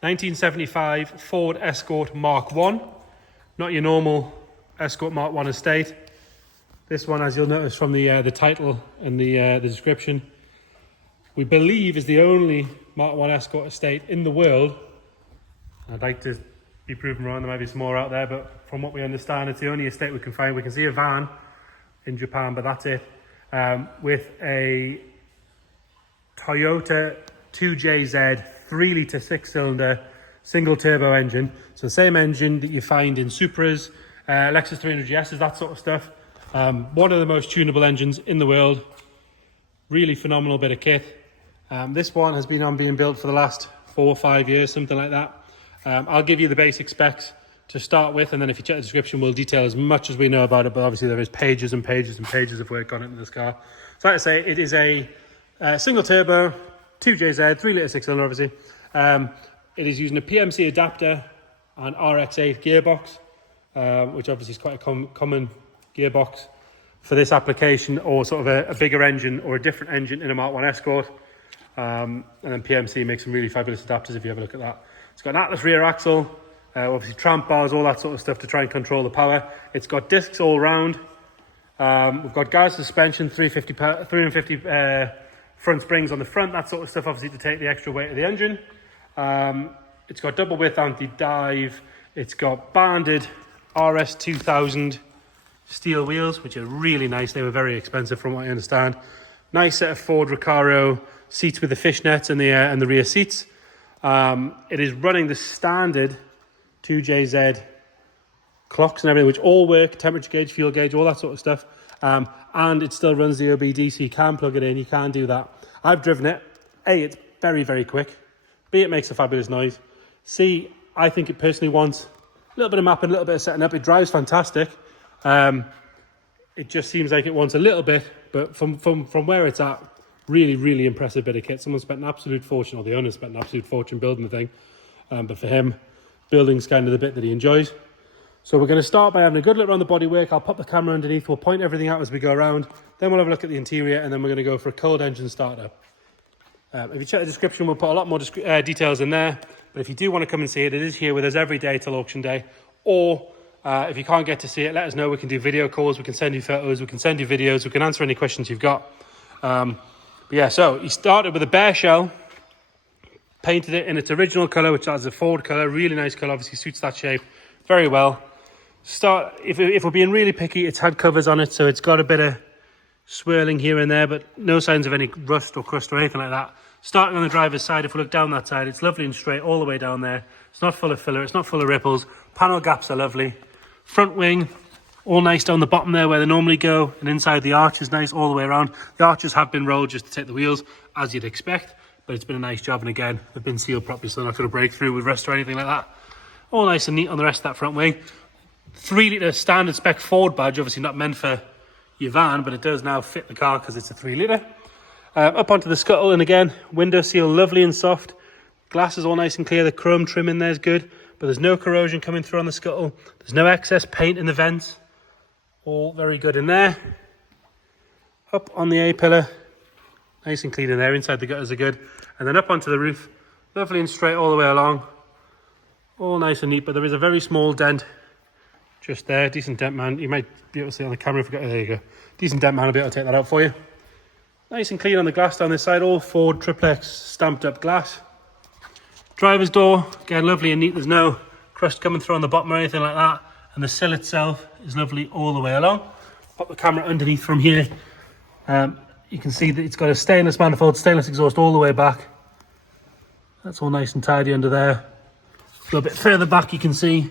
1975 Ford Escort Mark 1. Not your normal Escort Mark 1 estate. This one, as you'll notice from the title and the description, we believe is the only Mark 1 Escort estate in the world. I'd like to be proven wrong, there might be some more out there, but from what we understand, it's the only estate we can find. We can see a van in Japan, but that's it. With a Toyota 2JZ 3-litre 6-cylinder single turbo engine. So the same engine that you find in Supras, Lexus 300GSs, that sort of stuff. One of the most tunable engines in the world. Really phenomenal bit of kit. This one has been being built for the last 4 or 5 years, something like that. I'll give you the basic specs to start with, and then if you check the description, we'll detail as much as we know about it, but obviously there is pages and pages and pages of work on it in this car. So like I say, it is a single turbo, 2JZ, 3-litre 6-cylinder obviously. It is using a PMC adapter and RX-8 gearbox, which obviously is quite a common gearbox for this application, or sort of a bigger engine or a different engine in a Mark 1 Escort. And then PMC makes some really fabulous adapters if you have a look at that. It's got an Atlas rear axle, obviously tramp bars, all that sort of stuff to try and control the power. It's got discs all round. We've got guide suspension, 350 front springs on the front, that sort of stuff, obviously to take the extra weight of the engine. It's got double width anti-dive. It's got banded RS 2000 steel wheels, which are really nice. They were very expensive from what I understand. Nice set of Ford Recaro seats with the fishnets and the rear seats. It is running the standard 2JZ clocks and everything, which all work, temperature gauge, fuel gauge, all that sort of stuff. And it still runs the OBD, so you can plug it in, you can do that. I've driven it. A, it's very, very quick. B, it makes a fabulous noise. C, I think it personally wants a little bit of mapping, a little bit of setting up. It drives fantastic. It just seems like it wants a little bit, but from where it's at, really, really impressive bit of kit. Someone spent an absolute fortune, or the owner spent an absolute fortune building the thing. But for him, building's kind of the bit that he enjoys. So we're going to start by having a good look around the bodywork. I'll pop the camera underneath. We'll point everything out as we go around. Then we'll have a look at the interior, and then we're going to go for a cold engine starter. If you check the description, we'll put a lot more details in there. But if you do want to come and see it, it is here with us every day till auction day. Or if you can't get to see it, let us know. We can do video calls. We can send you photos. We can send you videos. We can answer any questions you've got. But yeah, so he started with a bare shell. Painted it in its original colour, which is a Ford colour. Really nice colour. Obviously suits that shape very well. If we're being really picky, it's had covers on it, so it's got a bit of swirling here and there, but no signs of any rust or crust or anything like that. Starting on the driver's side, if we look down that side, it's lovely and straight all the way down there. It's not full of filler, it's not full of ripples. Panel gaps are lovely. Front wing, all nice down the bottom there where they normally go, and inside the arch is nice all the way around. The arches have been rolled just to take the wheels, as you'd expect, but it's been a nice job, and again, they've been sealed properly, so they're not going to break through with rust or anything like that. All nice and neat on the rest of that front wing. 3-litre standard spec Ford badge, obviously not meant for your van, but it does now fit the car because it's a 3-litre. Up onto the scuttle, and again, window seal lovely and soft. Glass is all nice and clear. The chrome trim in there is good, but there's no corrosion coming through on the scuttle. There's no excess paint in the vents. All very good in there. Up on the A-pillar, nice and clean in there. Inside the gutters are good. And then up onto the roof, lovely and straight all the way along. All nice and neat, but there is a very small dent just there. Decent dent, man. You might be able to see on the camera if we got it. There you go. Decent dent, man. I'll be able to take that out for you. Nice and clean on the glass down this side. All Ford triplex stamped up glass. Driver's door, again, lovely and neat. There's no crust coming through on the bottom or anything like that. And the sill itself is lovely all the way along. Pop the camera underneath from here. You can see that it's got a stainless manifold, stainless exhaust all the way back. That's all nice and tidy under there. A little bit further back, you can see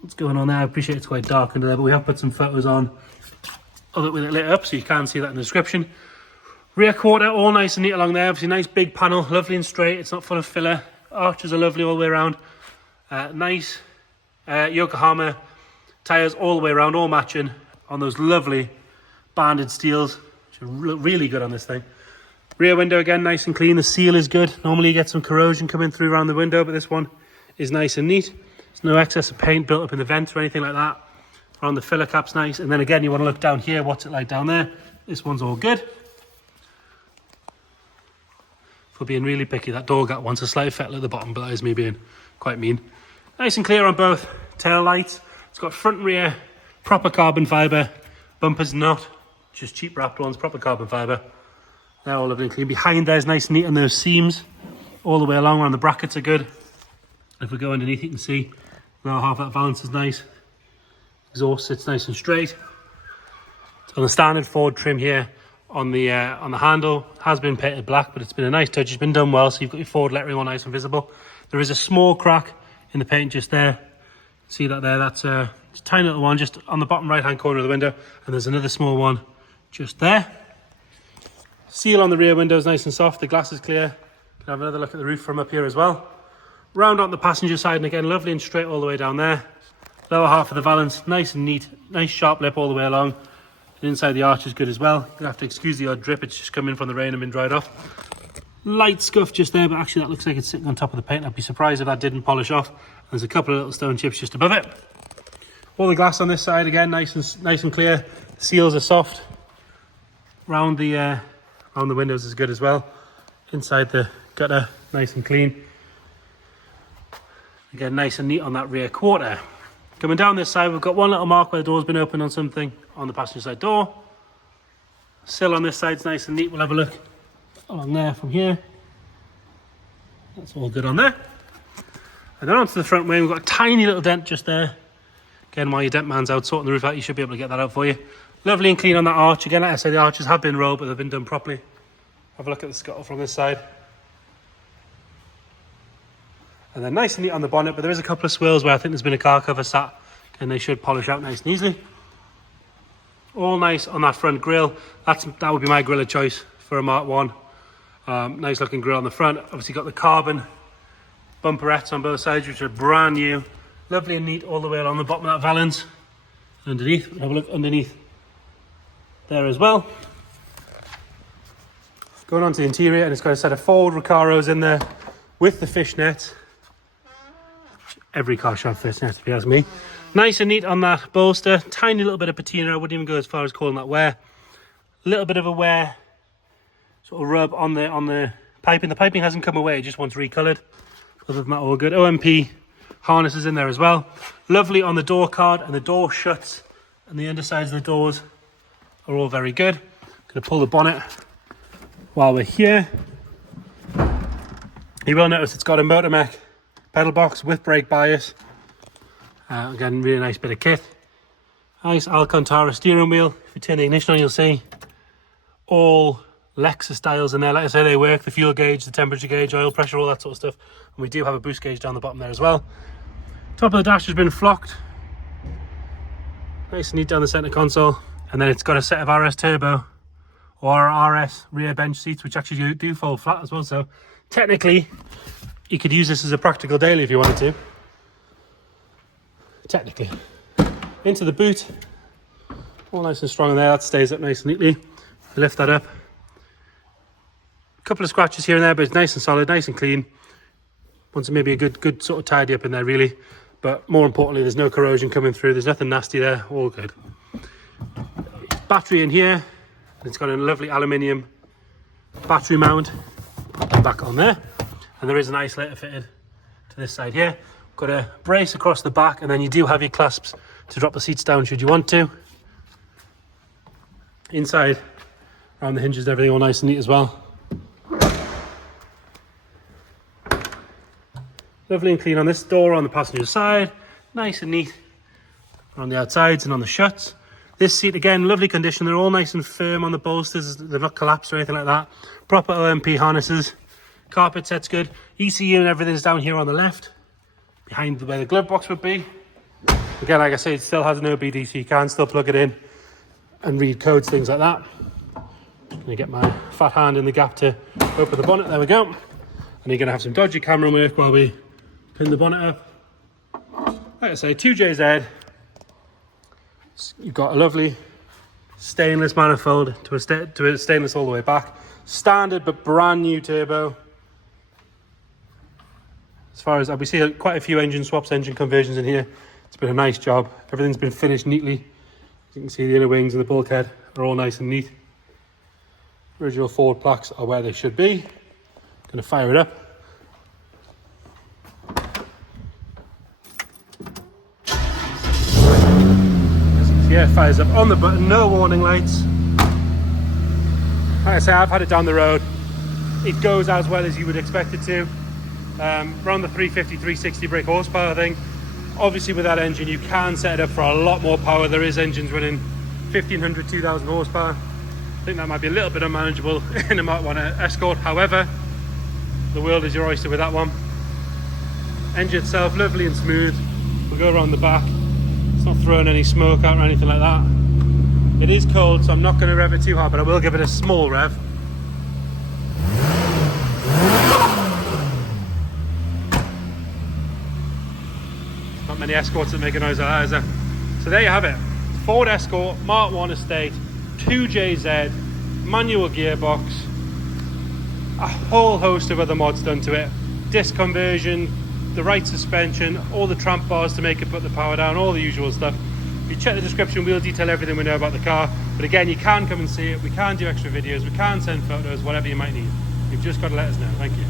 what's going on there. I appreciate it's quite dark under there, but we have put some photos on of it with it lit up, so you can see that in the description. Rear quarter, all nice and neat along there. Obviously, nice big panel, lovely and straight. It's not full of filler. Arches are lovely all the way around. Nice Yokohama tyres all the way around, all matching on those lovely banded steels, which are really good on this thing. Rear window, again, nice and clean. The seal is good. Normally you get some corrosion coming through around the window, but this one is nice and neat. There's no excess of paint built up in the vents or anything like that. Around the filler cap's nice. And then again, you want to look down here. What's it like down there? This one's all good. for being really picky. That door gap wants a slight fettle at the bottom, but that is me being quite mean. Nice and clear on both tail lights. It's got front and rear proper carbon fibre. Bumpers not, just cheap wrapped ones, proper carbon fibre. They're all lovely and clean. Behind there's nice and neat on those seams. All the way along, and the brackets are good. If we go underneath, you can see the lower half of that valance is nice. Exhaust sits nice and straight. On the standard Ford trim here on the handle, has been painted black, but it's been a nice touch. It's been done well, so you've got your Ford lettering all nice and visible. There is a small crack in the paint just there. See that there? That's a tiny little one just on the bottom right hand corner of the window, and there's another small one just there. Seal on the rear window is nice and soft. The glass is clear. Can have another look at the roof from up here as well. Round on the passenger side, and again lovely and straight all the way down there. Lower half of the valance, nice and neat, nice sharp lip all the way along. And inside the arch is good as well. You have to excuse the odd drip, it's just come in from the rain and been dried off. Light scuff just there, but actually that looks like it's sitting on top of the paint. I'd be surprised if that didn't polish off. There's a couple of little stone chips just above it. All the glass on this side again, nice and clear. The seals are soft. Round the windows is good as well. Inside the gutter, nice and clean. Again, nice and neat on that rear quarter. Coming down this side, we've got one little mark where the door's been opened on something on the passenger side door. Sill on this side's nice and neat. We'll have a look along there from here. That's all good on there. And then onto the front wing, we've got a tiny little dent just there. Again, while your dent man's out sorting the roof out, you should be able to get that out for you. Lovely and clean on that arch. Again, like I said, the arches have been rolled, but they've been done properly. Have a look at the scuttle from this side. And then nice and neat on the bonnet, but there is a couple of swirls where I think there's been a car cover sat, and they should polish out nice and easily. All nice on that front grille. That would be my grille of choice for a Mark 1. Nice looking grille on the front. Obviously got the carbon bumperettes on both sides, which are brand new. Lovely and neat all the way along the bottom of that valance. Underneath, have a look underneath there as well. Going on to the interior, and it's got a set of Ford Recaros in there with the fishnet. Every car should have fishnet, if you ask me. Nice and neat on that bolster. Tiny little bit of patina. I wouldn't even go as far as calling that wear. A little bit of a wear sort of rub on the piping. The piping hasn't come away, it just wants recolored. Other than that, all good. OMP harnesses in there as well. Lovely on the door card, and the door shuts, and the undersides of the doors are all very good. Going to pull the bonnet while we're here. You will notice it's got a Motormech pedal box with brake bias. Again, really nice bit of kit. Nice Alcantara steering wheel. If you turn the ignition on, you'll see all Lexus dials in there. Like I say, they work. The fuel gauge, the temperature gauge, oil pressure, all that sort of stuff. And we do have a boost gauge down the bottom there as well. Top of the dash has been flocked. Nice and neat down the centre console. And then it's got a set of RS Turbo or RS rear bench seats, which actually do fold flat as well. So technically, you could use this as a practical daily if you wanted to. Technically. Into the boot. All nice and strong in there. That stays up nice and neatly. Lift that up. A couple of scratches here and there, but it's nice and solid, nice and clean. Wants maybe a good sort of tidy up in there, really. But more importantly, there's no corrosion coming through. There's nothing nasty there. All good. Battery in here. And it's got a lovely aluminium battery mount. Pop it back on there. And there is an isolator fitted to this side here. Got a brace across the back, and then you do have your clasps to drop the seats down should you want to. Inside, around the hinges and everything, all nice and neat as well. Lovely and clean on this door on the passenger side. Nice and neat on the outsides and on the shuts. This seat, again, lovely condition. They're all nice and firm on the bolsters. They're not collapsed or anything like that. Proper OMP harnesses. Carpet set's good. ECU and everything's down here on the left, behind where the glove box would be. Again, like I say, it still has an OBD, so you can still plug it in and read codes, things like that. I'm going to get my fat hand in the gap to open the bonnet. There we go. And you're going to have some dodgy camera work while we pin the bonnet up. Like I say, 2JZ. You've got a lovely stainless manifold to a stainless all the way back. Standard but brand new turbo. As far as we see quite a few engine swaps, engine conversions in here. It's been a nice job. Everything's been finished neatly. As you can see, the inner wings and the bulkhead are all nice and neat. Original Ford plaques are where they should be. Gonna fire it up. Yeah, it fires up on the button, no warning lights. Like I say, I've had it down the road. It goes as well as you would expect it to. Around the 350, 360 brake horsepower thing. Obviously with that engine you can set it up for a lot more power. There is engines running 1500, 2000 horsepower. I think that might be a little bit unmanageable in a Mark 1 Escort. However, the world is your oyster with that one. Engine itself, lovely and smooth. We'll go around the back. It's not throwing any smoke out or anything like that. It is cold, so I'm not going to rev it too hard, but I will give it a small rev. Not many Escorts that make a noise like that, is there? So there you have it. Ford Escort, Mark 1 Estate, 2JZ, manual gearbox, a whole host of other mods done to it. Disc conversion, the right suspension, all the tramp bars to make it put the power down, all the usual stuff. If you check the description, we'll detail everything we know about the car. But again, you can come and see it. We can do extra videos. We can send photos, whatever you might need. You've just got to let us know. Thank you.